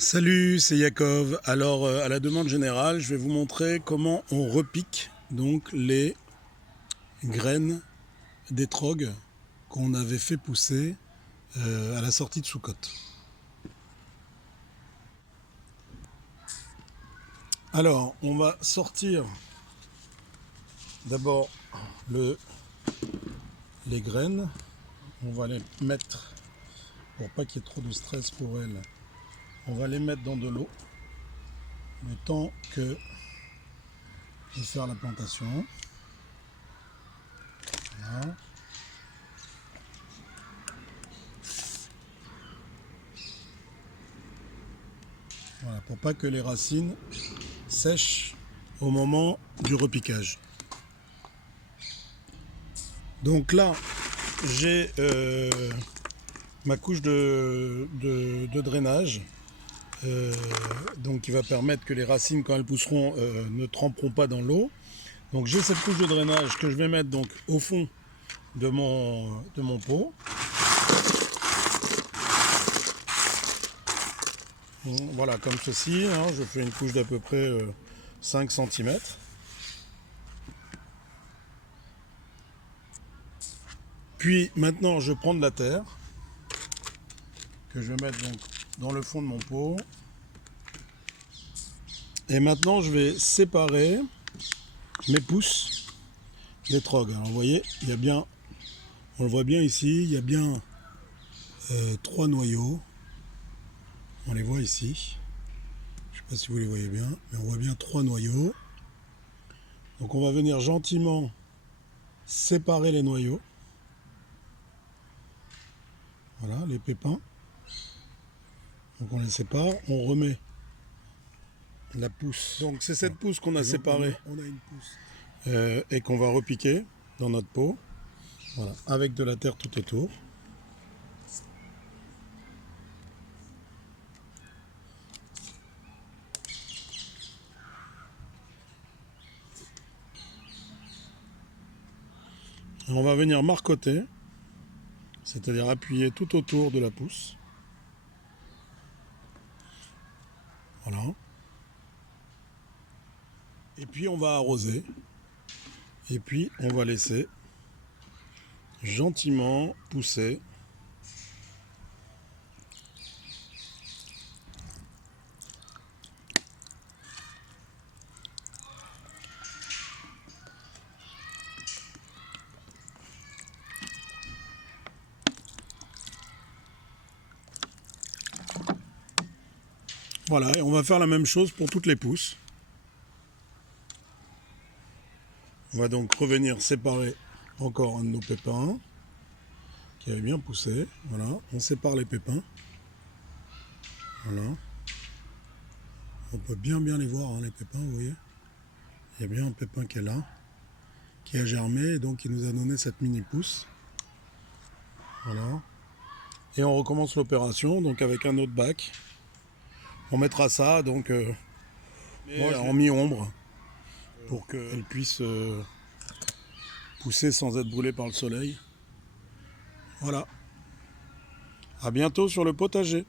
Salut, c'est Yakov. Alors, à la demande générale, je vais vous montrer comment on repique donc les graines d'étrog qu'on avait fait pousser à la sortie de Soukot. Alors, on va sortir d'abord les graines. On va les mettre, pour pas qu'il y ait trop de stress pour elles, on va les mettre dans de l'eau le temps que de faire la plantation. Voilà. Voilà, pour pas que les racines sèchent au moment du repiquage. Donc là, j'ai ma couche de drainage, donc qui va permettre que les racines, quand elles pousseront, ne tremperont pas dans l'eau. Donc j'ai cette couche de drainage que je vais mettre donc au fond de mon pot. Voilà, comme ceci, hein, je fais une couche d'à peu près 5 cm. Puis maintenant, je prends de la terre que je vais mettre donc dans le fond de mon pot. Et maintenant, je vais séparer mes pousses d'étrog. Alors, vous voyez, il y a bien, on le voit bien ici, il y a bien 3 noyaux. On les voit ici. Je ne sais pas si vous les voyez bien, mais on voit bien 3 noyaux. Donc, on va venir gentiment séparer les noyaux. Voilà, les pépins. Donc, on les sépare. On remet la pousse. Donc, c'est cette pousse qu'on a séparée. On a une pousse. Et qu'on va repiquer dans notre pot. Voilà, avec de la terre tout autour. Et on va venir marcoter, c'est-à-dire appuyer tout autour de la pousse. Voilà. Et puis on va arroser. Et puis on va laisser gentiment pousser. Voilà, et on va faire la même chose pour toutes les pousses. On va donc revenir séparer encore un de nos pépins qui avait bien poussé. Voilà, on sépare les pépins. Voilà. On peut bien les voir, hein, les pépins, vous voyez. Il y a bien un pépin qui est là, qui a germé et donc qui nous a donné cette mini pousse. Voilà. Et on recommence l'opération donc avec un autre bac. On mettra ça donc en mi-ombre pour qu'elle puisse pousser sans être brûlée par le soleil. Voilà. À bientôt sur le potager.